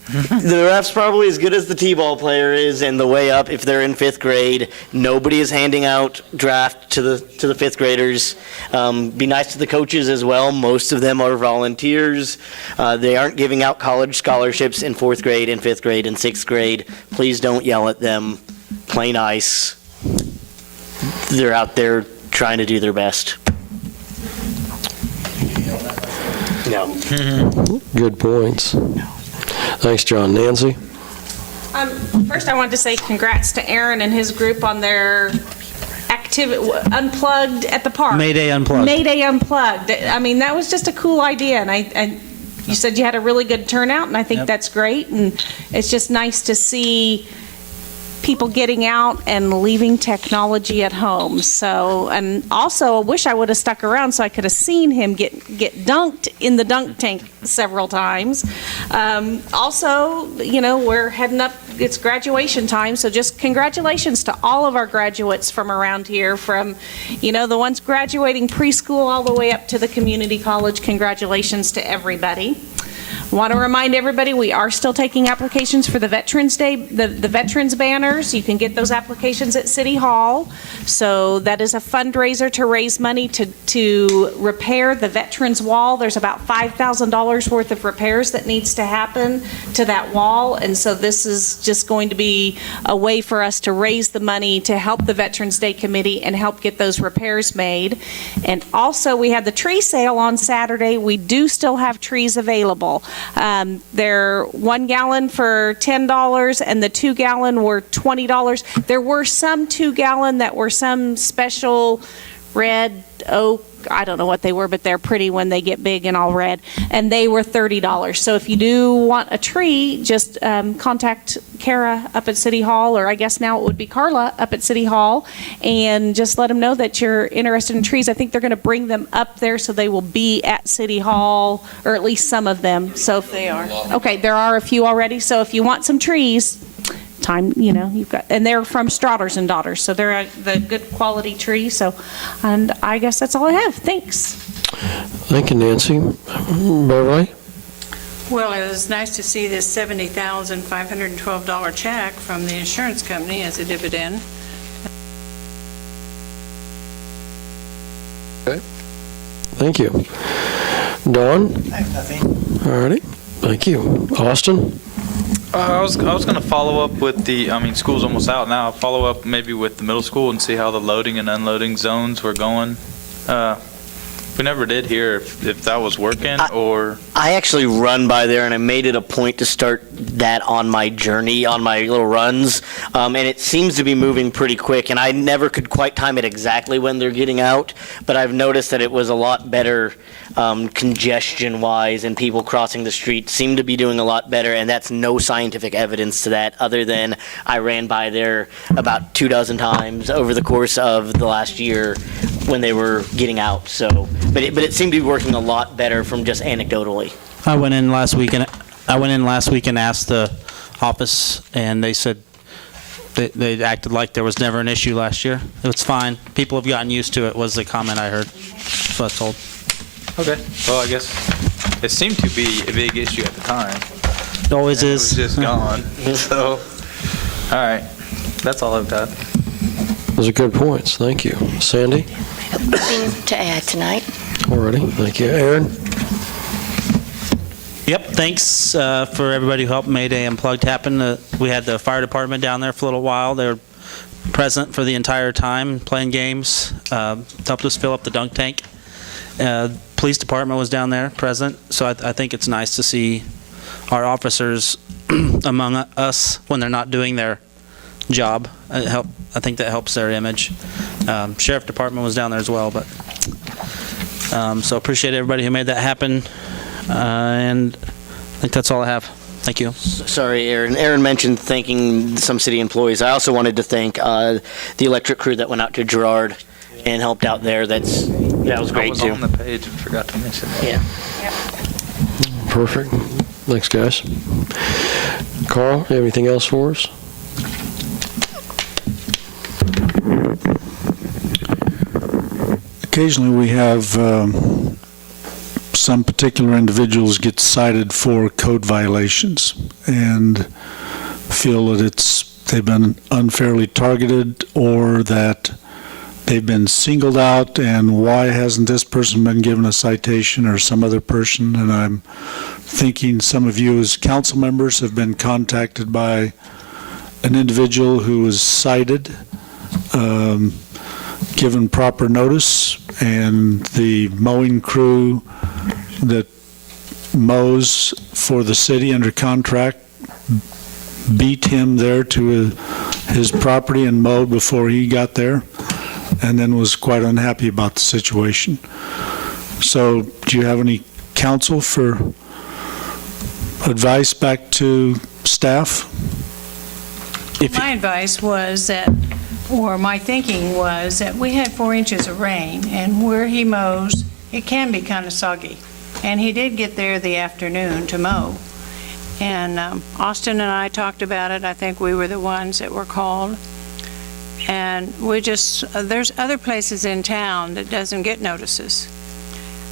the ref's probably as good as the T-ball player is, and the way up, if they're in 5th grade, nobody is handing out draft to the 5th graders. Be nice to the coaches as well. Most of them are volunteers. They aren't giving out college scholarships in 4th grade and 5th grade and 6th grade. Please don't yell at them. Play nice. They're out there trying to do their best. No. Good points. Thanks, John. Nancy? First, I wanted to say congrats to Aaron and his group on their activity, Unplugged at the park. May Day Unplugged. May Day Unplugged. I mean, that was just a cool idea, and you said you had a really good turnout, and I think that's great, and it's just nice to see people getting out and leaving technology at home. So, and also, I wish I would have stuck around so I could have seen him get dunked in the dunk tank several times. Also, you know, we're heading up, it's graduation time, so just congratulations to all of our graduates from around here, from, you know, the ones graduating preschool all the way up to the community college. Congratulations to everybody. Want to remind everybody, we are still taking applications for the Veterans Day, the Veterans banners. You can get those applications at City Hall. So that is a fundraiser to raise money to repair the Veterans Wall. There's about $5,000 worth of repairs that needs to happen to that wall. And so this is just going to be a way for us to raise the money to help the Veterans Day Committee and help get those repairs made. And also, we had the tree sale on Saturday. We do still have trees available. They're 1 gallon for $10 and the 2 gallon were $20. There were some 2 gallon that were some special red oak, I don't know what they were, but they're pretty when they get big and all red, and they were $30. So if you do want a tree, just contact Kara up at City Hall, or I guess now it would be Carla up at City Hall, and just let them know that you're interested in trees. I think they're going to bring them up there, so they will be at City Hall, or at least some of them. So if they are. Okay, there are a few already. So if you want some trees, you know, you've got, and they're from Straughters and Daughters, so they're the good quality tree. So, and I guess that's all I have. Thanks. Thank you, Nancy. Beverly? Well, it was nice to see this $70,512 check from the insurance company as a dividend. Okay. Thank you. Dawn? I have nothing. All righty. Thank you. Austin? I was going to follow up with school's almost out now. I'll follow up maybe with the middle school and see how the loading and unloading zones were going. We never did hear if that was working or... I actually run by there, and I made it a point to start that on my journey, on my little runs, and it seems to be moving pretty quick, and I never could quite time it exactly when they're getting out, but I've noticed that it was a lot better congestion-wise, and people crossing the street seem to be doing a lot better, and that's no scientific evidence to that, other than I ran by there about 24 times over the course of the last year when they were getting out, so... But it seemed to be working a lot better from just anecdotally. I went in last week and asked the office, and they said they acted like there was never an issue last year. It's fine. People have gotten used to it, was the comment I heard. So I was told. Okay. Well, I guess it seemed to be a big issue at the time. It always is. It was just gone. So, all right. That's all I've got. Those are good points. Thank you. Sandy? Nothing to add tonight. Alrighty. Thank you. Aaron? Yep, thanks for everybody who helped Mayday Unplugged happen. We had the fire department down there for a little while. They were present for the entire time, playing games, helped us fill up the dunk tank. Police department was down there, present. So I think it's nice to see our officers among us when they're not doing their job. I think that helps their image. Sheriff department was down there as well, but so appreciate everybody who made that happen. And I think that's all I have. Thank you. Sorry, Aaron. Aaron mentioned thanking some city employees. I also wanted to thank the electric crew that went out to Girard and helped out there. That was great too. I was on the page. Forgot to mention that. Yeah. Perfect. Thanks, guys. Carl, you have anything else for us? Occasionally we have some particular individuals get cited for code violations and feel that they've been unfairly targeted or that they've been singled out, and why hasn't this person been given a citation or some other person? And I'm thinking some of you as council members have been contacted by an individual who was cited, given proper notice, and the mowing crew that mows for the city under contract beat him there to his property and mowed before he got there, and then was quite unhappy about the situation. So do you have any counsel for advice back to staff? My advice was that, or my thinking was that we had 4 inches of rain, and where he mows, it can be kind of soggy. And he did get there the afternoon to mow. And Austin and I talked about it. I think we were the ones that were called. And there's other places in town that doesn't get notices.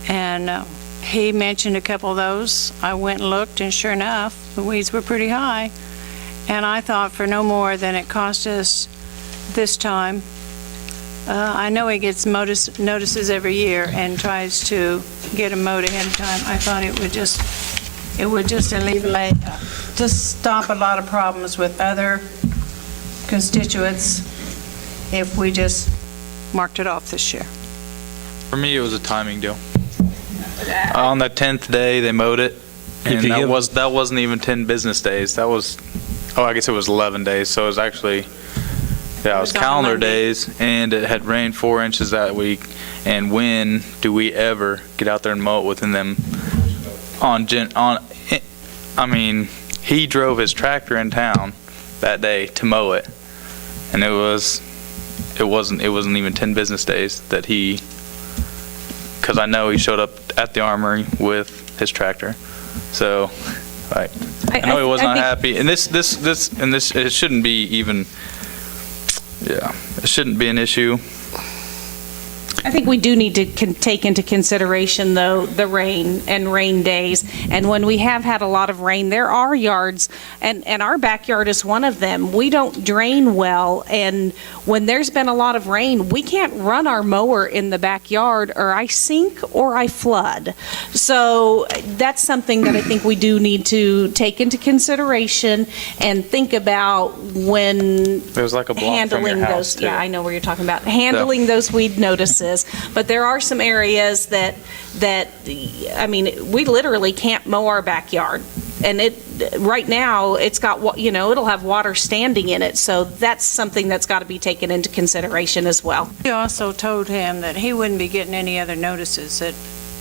And he mentioned a couple of those. I went and looked, and sure enough, the weeds were pretty high. And I thought for no more than it cost us this time. I know he gets notices every year and tries to get them mowed ahead of time. I thought it would just alleviate, just stop a lot of problems with other constituents if we just marked it off this year. For me, it was a timing deal. On the 10th day, they mowed it, and that wasn't even 10 business days. That was, I guess it was 11 days, so it was actually... Yeah, it was calendar days, and it had rained 4 inches that week. And when do we ever get out there and mow it within them? I mean, he drove his tractor in town that day to mow it, and it wasn't even 10 business days that because I know he showed up at the armory with his tractor. So, like, I know he was not happy, and this it shouldn't be even. Yeah, it shouldn't be an issue. I think we do need to take into consideration, though, the rain and rain days. And when we have had a lot of rain, there are yards, and our backyard is one of them. We don't drain well, and when there's been a lot of rain, we can't run our mower in the backyard, or I sink or I flood. So that's something that I think we do need to take into consideration and think about when There's like a block from your house, too. Yeah, I know where you're talking about. Handling those weed notices. is. But there are some areas that, I mean, we literally can't mow our backyard. And right now, it's got, it'll have water standing in it. So that's something that's got to be taken into consideration as well. We also told him that he wouldn't be getting any other notices, that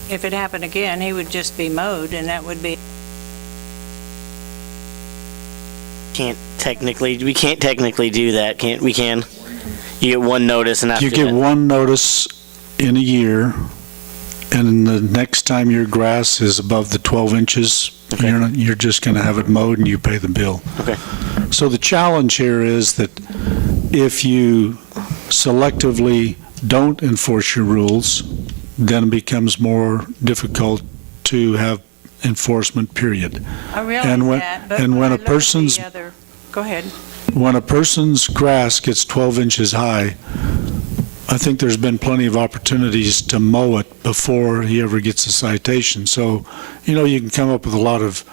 if it happened again, he would just be mowed, and that would be. We can't technically do that, we can? You get one notice and after You get that- one notice in a year, and the next time your grass is above the 12 inches, you're just going to have it mowed and you pay the bill. Okay. So the challenge here is that if you selectively don't enforce your rules, then it becomes more difficult to have enforcement, period. I realize And when- that, but and when I a look at person's- the other- Go ahead. When a person's grass gets 12 inches high, I think there's been plenty of opportunities to mow it before he ever gets a citation. So, you can come up with a lot of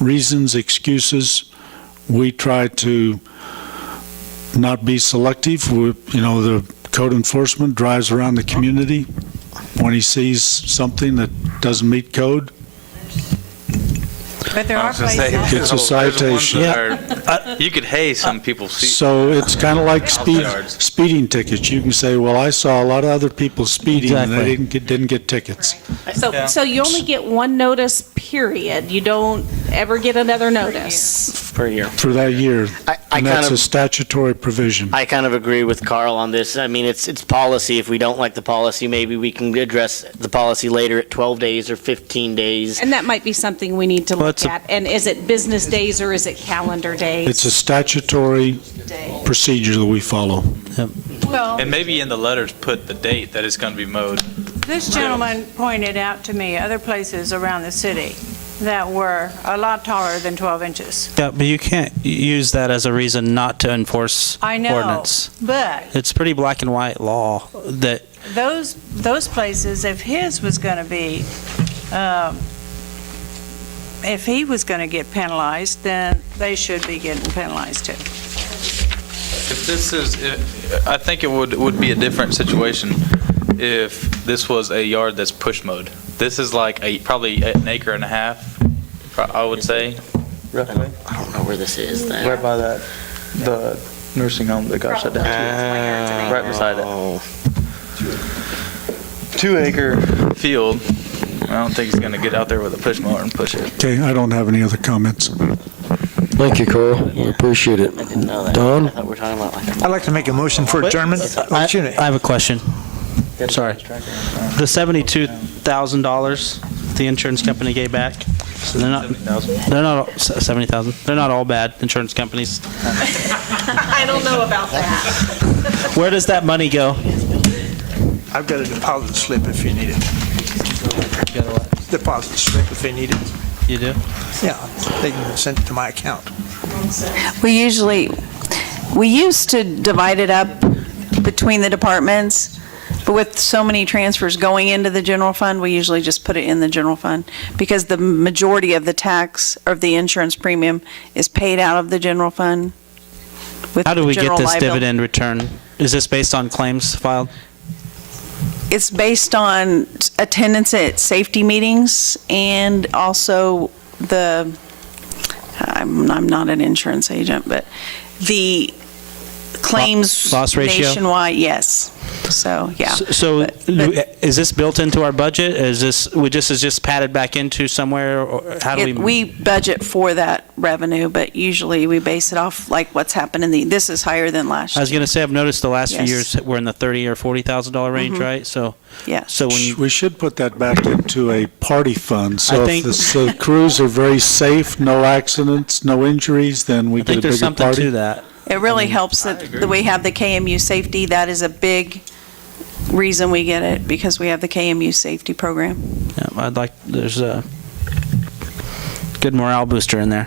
reasons, excuses. We try to not be selective. The code enforcement drives around the community. When he sees something that doesn't meet code, But there are places. it's a citation. You could hay some people's feet. So it's kind of like speeding tickets. You can say, well, I saw a lot of other people speeding and they didn't get tickets. So you only get one notice, period. You don't ever get another notice. per year. For that year. And that's a statutory provision. I kind of agree with Carl on this. I mean, it's policy. If we don't like the policy, maybe we can address the policy later at 12 days or 15 days. And that might be something we need to look at. And is it business days or is it calendar days? It's a statutory procedure that we follow. Well, And maybe in the letters, put the date that it's going to be mowed. this gentleman pointed out to me other places around the city that were a lot taller than 12 inches. Yeah, but you can't use that as a reason not to enforce I know, ordinance. but It's pretty black and white law that, those places, if his was going to be, if he was going to get penalized, then they should be getting penalized too. If this is, I think it would be a different situation if this was a yard that's push mowed. This is like probably an acre and a half, I would say, roughly. I don't know where this is then. Right by the nursing home that got shut down. Right beside it. 2 acre field. I don't think he's gonna get out there with a push mower and push it. Okay, I don't have any other comments. Thank you, Carl. We appreciate it. I didn't know that. Don? I thought we were talking about like a. I'd like to make a motion for adjournment. I have a question. Sorry. The $72,000 the insurance company gave back, so they're not all 70,000. They're not all bad insurance companies. I don't know about that. Where does that money go? I've got a deposit slip if you need it. Deposit slip if they need it. You do? Yeah, they can send it to my account. We used to divide it up between the departments, but with so many transfers going into the general fund, we usually just put it in the general fund because the majority of the tax or the insurance premium is paid out of the general fund. How do we get general this liability. dividend return? Is this based on claims filed? It's based on attendance at safety meetings and also I'm not an insurance agent, but the claims Loss ratio? nationwide, yes. So, yeah. So is this built into our budget? Is this just padded back into somewhere, or how do we? We budget for that revenue, but usually we base it off like what's happened this is higher than last I was year. going to say, I've noticed the last few Yes. years we're in the $30,000 or $40,000 range, right? So, Yeah. so when you, We should put that back into a party fund. So I if think- the crews are very safe, no accidents, no injuries, then we I get a think there's bigger something party. to that. It really helps that we have the KMU safety. That is a big reason we get it, because we have the KMU safety program. Yeah, there's a good morale booster in there.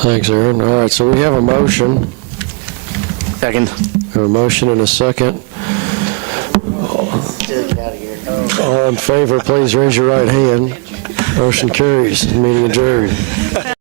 Thanks, Aaron. All right, so we have a motion. Second. We have a motion and a second. All in favor, please raise your right hand. Motion carries. Meeting adjourned.